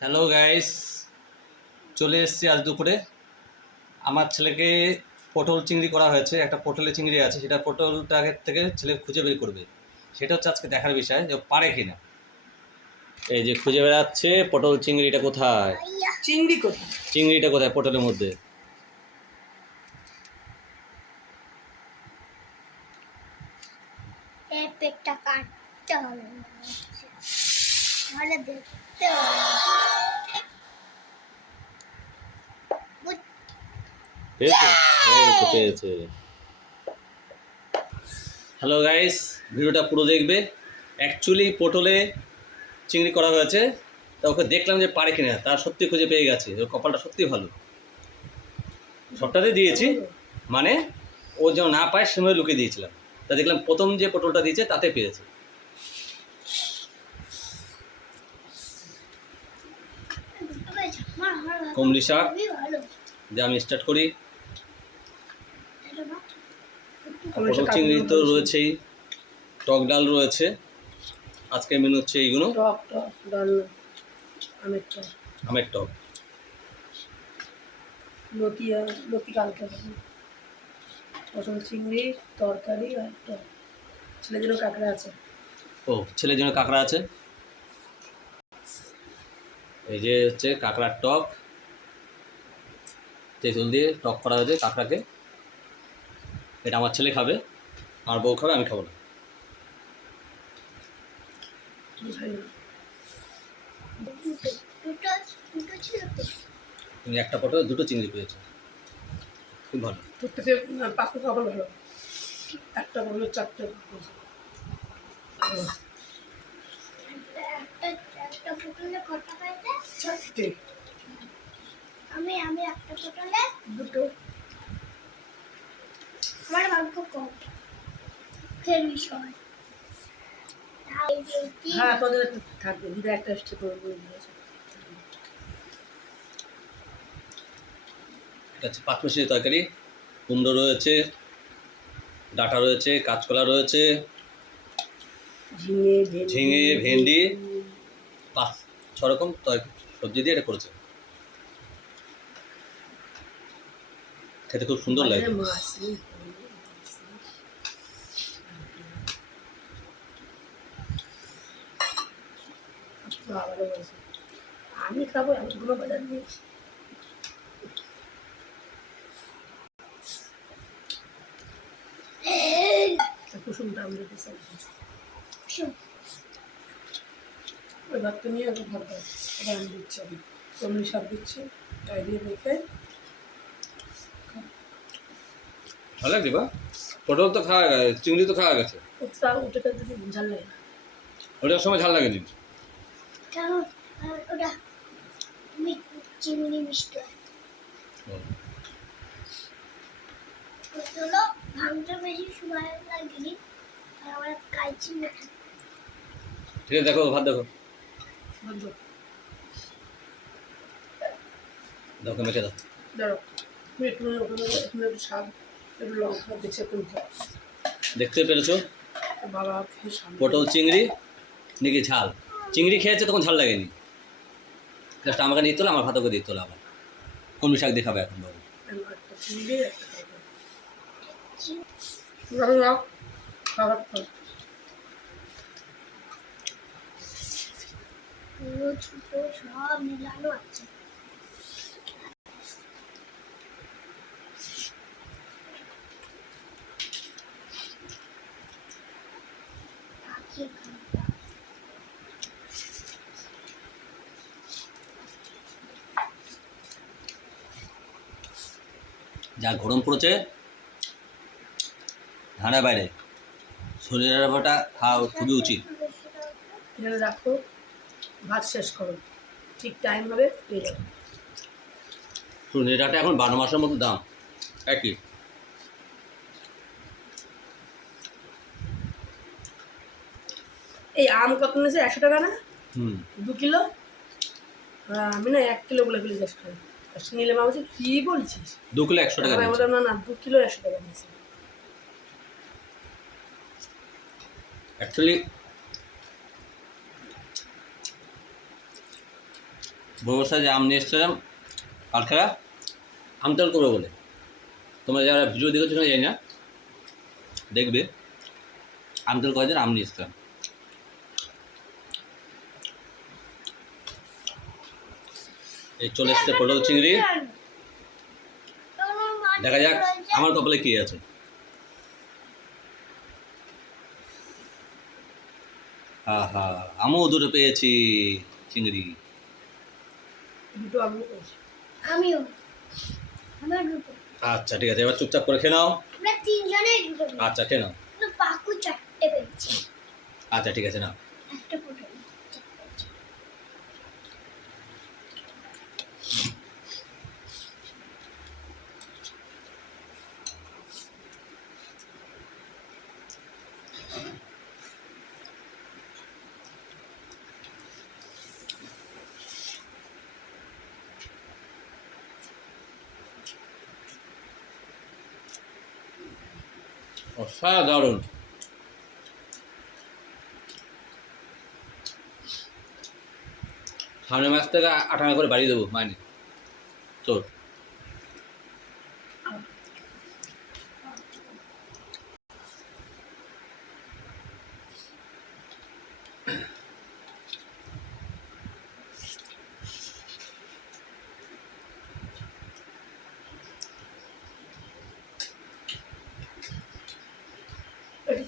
Hello guys চলে এসেছি আজ দুপুরে। আমার ছেলেকে পটল চিংড়ি করা হয়েছে। একটা পটলের চিংড়ি আছে। সেটা পটলটাকে থেকে ছেলে খুঁজে বের করবে। সেটা হচ্ছে আজকে দেখার বিষয় যে পারে কিনা। এই যে খুঁজে বেড়াচ্ছে পটল চিংড়িটা কোথায়? চিংড়ি কোথায়? চিংড়িটা কোথায় পটলের মধ্যে? পেটটা কাটতে হবে হ্যালো গাইস ভিডিওটা পুরো দেখবে। অ্যাকচুয়ালি পটলে চিংড়ি করা হয়েছে। তা ওকে দেখলাম যে পারে কিনা তার সত্যি খুঁজে পেয়ে গেছে। ওর কপালটা সত্যি ভালো। সবটাতে দিয়েছি। মানে ও যেন না পায় সময় লুকিয়ে দিয়েছিলাম। তা দেখলাম প্রথম যে পটলটা দিয়েছে, তাতে পেয়েছে দুটো পেয়েছে। আমার আমার ভালো। কমলি শাক খুবই ভালো যে আমি স্টার্ট করি পটল চিংড়ি তো রয়েছেই। টক ডাল রয়েছে। আজকের মেনু হচ্ছে এইগুলো। আমের টক। লতিয়া লতি কালকে পটল চিংড়ি তরকারি আর টক। ছেলেদেরও কাঁকড়া আছে। ও ছেলের জন্য কাঁকড়া আছে। এই যে হচ্ছে কাঁকড়ার টক। তেঁতুল দিয়ে টক করা হয়েছে কাঁকড়াকে। এটা আমার ছেলে খাবে আমার বউ খাবে আমি খাব না। তুমি একটা পটল দুটো চিংড়ি পেয়েছ। খুব ভালো। তোর থেকে পাকু খাবার ভালো। একটা বলল চারটে একটা একটা পটলে কটা পাইছে চারটে। আমি আমি একটা পটলে দুটো। আমার ভাগ্য কম। ফের বিষয়। তাই হ্যাঁ তোদের থাকবে। দিদা একটা তরকারি। কুমড়ো রয়েছে ডাঁটা রয়েছে কাঁচকলা রয়েছে ঝিঙে ভেন্ডি। ঝিঙে, ভেন্ডি। পাঁচ ছ রকম তরকারি সবজি দিয়ে এটা করেছে। খেতে খুব সুন্দর লাগে। আমি খাব এমনগুলো বাজার নিয়েছি কুসুমটা আমরা দিয়েছি শোন, ওই ভাতটা নিয়ে ভাত দাও। আমি দিচ্ছি। আমি শাক দিচ্ছি। তাই দিয়ে মেখে ভালো লাগছে বা? পটল তো খাওয়া গেছে চিংড়ি তো খাওয়া গেছে। ওটার সময় ঝাল লাগেনি হয়। ঠিক আছে দেখো ভাত দেখো। দেখো মেখে দাও। দাঁড়ো একটু ওখানে দেখতে পেরেছ? পটল, চিংড়ি, নাকি ঝাল? চিংড়ি খেয়েছে, তখন ঝাল লাগেনি। জাস্ট আমাকে দিতে হলো আমার ভাতকে দিতে হলো আবার। কলমি শাক দিয়ে খাবে এখন বাবু? সব আছে পাখি খাওয়া। যা গরম পড়েছে। ঠান্ডা বাইরে। শরীরের ব্যাপারটা খাওয়া খুবই উচিত। এখানে রাখো ভাত শেষ করো। ঠিক টাইম হবে পেয়ে যাবে। শরীরটা এখন বারো মাসের মতো দাম। একই। এই আম কত নিয়েছে? একশো টাকা না? হুম। দু কিলো? আমি না এক কিলো বলে ফেলে একশো নিলে মা বলছে কী বলছিস? দু কিলো একশো টাকা আমি বললাম না না দু কিলো একশো টাকা নিয়েছে। অ্যাকচুয়ালি বড় সাইজে আম নিয়ে এসেছিলাম কালকেরা আমতল করব বলে। তোমরা যারা ভিডিও দেখেছ জানি না দেখবে। আমতল করার জন্য আম নিয়ে এসেছিলাম। এই চলে এসছে পটল চিংড়ি। দেখা যাক আমার কপালে কি আছে। আহা আমিও দুটো পেয়েছি চিংড়ি। আমিও আচ্ছা ঠিক আছে এবার চুপচাপ করে খেয়ে নাও। আচ্ছা খেয়ে নাও। আচ্ছা ঠিক আছে নাও। একটা অসাধারণ। সামনের মাস থেকে আট করে বাড়িয়ে দেবো মাইনে তোর চিংড়িটা একদম এটা আমার আরেকটা ছাড়া ছাড়া ছাড়া একটু সাম-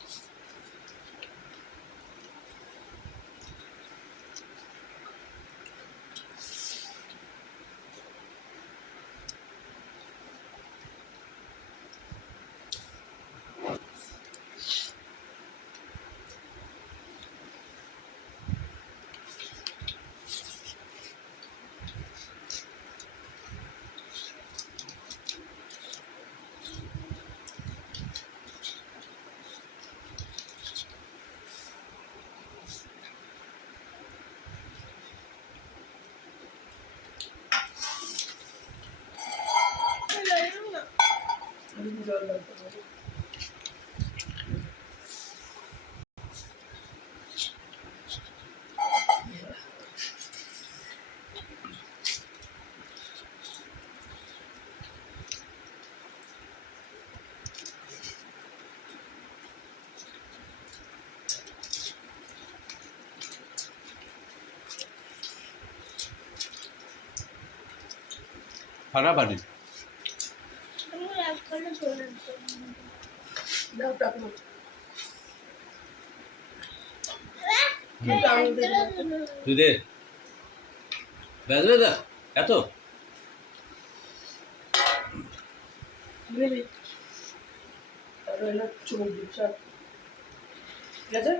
একটা জল লাগবে ফাটাফাটি আমি একবারে চলে আসব দাও টাকা হ্যাঁ, তুই দে। দাদা এত? ঠিক আছে?